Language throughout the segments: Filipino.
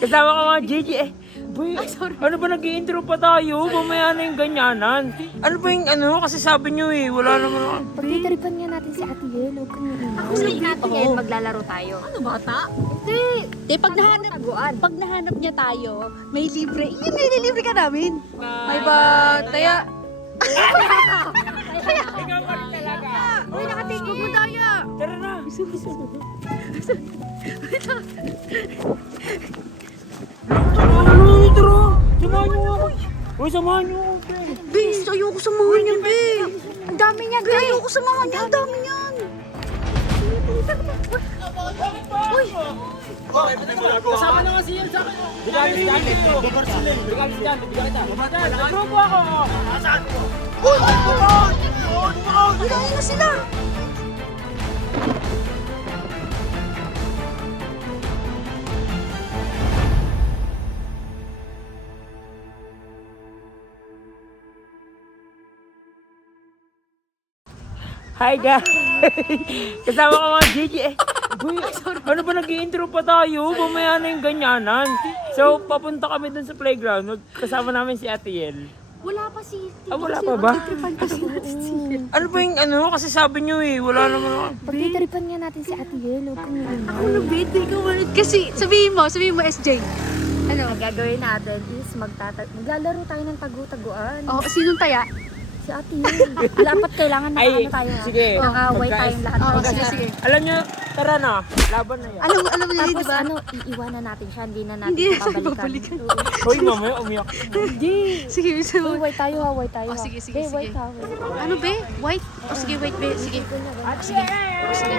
Kasama ka mga JJ eh. Boy, ano ba nag-i-intro pa tayo? Mamaya na yung ganyanan. Ano ba yung ano? Kasi sabi nyo eh, wala naman. Pagtitiripan nga natin si Ate Yel. Huwag kang Ako sabihin natin ngayon, maglalaro tayo. Ano bata? Hindi, pag nahanap niya tayo, may libre. Yun, may libre ka namin. May ba, taya. Ikaw pa rin talaga. Uy, nakatingin mo daya. Tara na. Tara. Samahan nyo ako. Uy, samahan nyo ako. Bis, ayoko samahan yan, Be. Ang dami niyan, Be. Ayoko samahan yan, ang dami niyan. Uy. Kasama na nga si Yel sa akin. Bigalis dyan. Bigalis dyan. Nagrupo ako. Uy, hilahin na sila. Hi guys! Kasama ka mga JJ eh. Boy, ano ba nag-i-intro pa tayo? Mamaya na yung ganyanan. So, papunta kami dun sa playground. Kasama namin si Ate Yel. Wala pa si... Wala pa ba? Ano ba yung ano? Kasi sabi nyo eh, wala naman. Pagtitiripan nga natin si Ate Yel. Huwag kang Ako na, Be. Di ka malit. Kasi, sabihin mo, SJ. Ano? Ang gagawin natin is maglalaro tayo ng tagu-taguan. Oh, sinong taya? Si Ate Yel. Dapat kailangan Ay, nakaano tayo. sige. Naka-away tayong lahat. Oo, Kasi sige. Alam nyo, tara na. Laban na yan. Alam mo na, di tapos ba? iiwanan natin siya. Hindi na natin Hindi na natin babalikan. Hoy, mamaya umiyak. Hindi. Sige, bisa mo. White tayo ha, white tayo Oh, ha. sige, sige, Be, sige. white ha, white. Ano, Be? White? O, sige, wait, Be. Sige. Sige. Sige.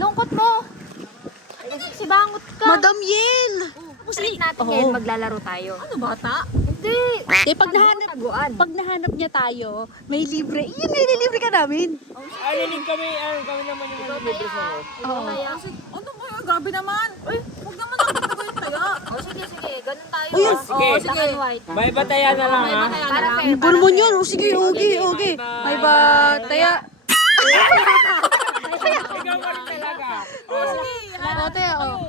Lungkot mo. Si Bangot ka. Madam Yel! Ulit natin ngayon, maglalaro tayo. Ano, bata? Hindi. Hindi, pag nahanap niya tayo, may libre. Yun, may libre ka namin. Alinig kami, kami naman yung libre sa mo. Oo. Ano mo yun? Grabe naman. Ay, huwag naman ako tagay taya. Sige, ganun tayo. Uy, sige. Black and white. May bataya na lang ha. Para fair. Ano mo yun? O, sige, okay. May ba, taya? Ikaw pa rin talaga. O, taya, o.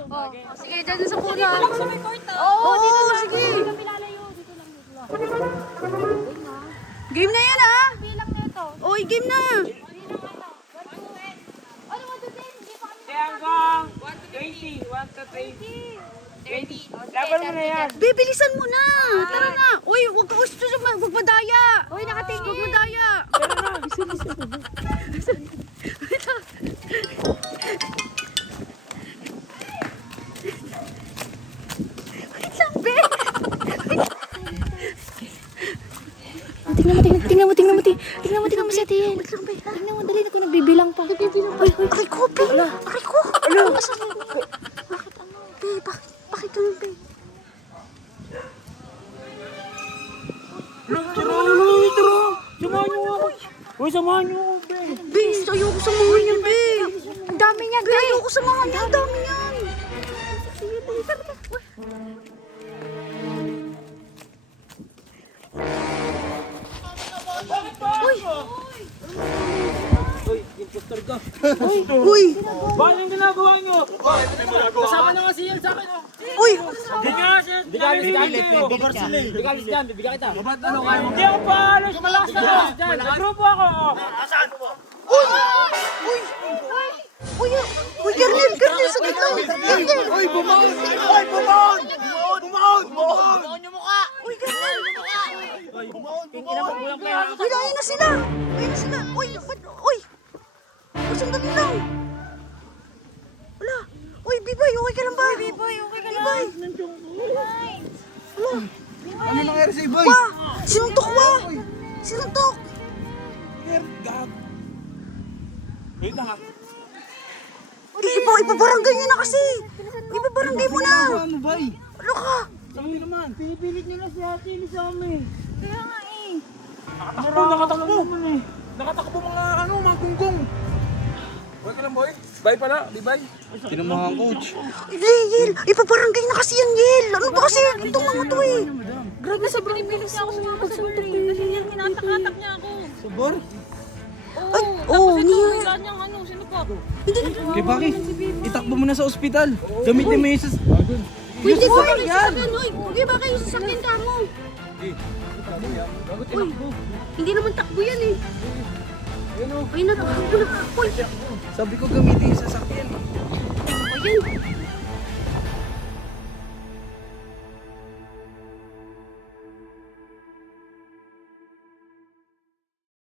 Sige, dyan sa puna. Sa may court ah. Oo, sige. Game na yan, ha? Bilang nito. Oy, game na. Hanggang 20. 1 to 20. 20. Laban mo na yan. Bibilisan mo na. Tara na. Uy, huwag ka huwag madaya. Uy, nakatingin. Huwag madaya. Tara na. Tingnan mo si Ate Yel. Tingnan mo, dali na ko nagbibilang pa. Nagbibilang pa. Aray ko, Be. Aray ko. Ano? Bakit ano? Be, bakit ano, Be? Samahan nyo ako. Uy, samahan nyo ako, be. Be, ayoko samahan yan, Be. Ang dami niyan, Be. Ayoko samahan yan. Ang dami niyan. Uy! Bakit yung ginagawa nyo? Kasama na nga si Yel sa akin. Uy! Hindi nga siya. Bigalis dyan. Bigalis dyan. Bibigyan kita. Hindi ako paalos. Malakas na ako. Dyan. Nagrupo ako. Uy! Uy! Uy! Uy, Kernel! Kernel, sa gitna! Kernel! Uy, bumaon! Uy, bumaon! Bumaon! Bumaon yung mukha! Uy, Kernel! Hilahin na sila! Hilahin na sila! Uy! Uy! Sandali lang! Wala! Uy, Bibay! Okay ka lang ba? Bibay! Okay ka lang? Bibay! Wala! Ano nangyari sa Iboy? Wa! Sinuntok wa! Sinuntok! Wait lang ha. Ipabarangay niya na kasi! Ipabarangay mo na! Ano ba? Ano ka? Sabi naman. Pinipilit nila si Ate Yel sa amin. Kaya nga eh. Nakatakbo. Nakatakbo mga gunggong. Okay ka lang, boy? Bye pala, di bye. Tinamahan, coach. Yel! Ipabarangay na kasi yan, Yel! Ano ba kasi itong mga to eh? Grabe sa pinipilis niya ako sumama sa bar eh. Kasi yan, hinatak-hatak niya ako. Sabor? Ay, oo, niya. Wala niyang ano, sino pa? Kay Baki, itakbo mo na sa ospital. Gamitin mo yung Pwede ko yung sasakyan, uy. Huwag ba kayo sasakyan ka mo? Uy, hindi naman takbo yan eh. Uy, natakbo na. Uy, Sabi ko gamitin yung sasakyan. ayun.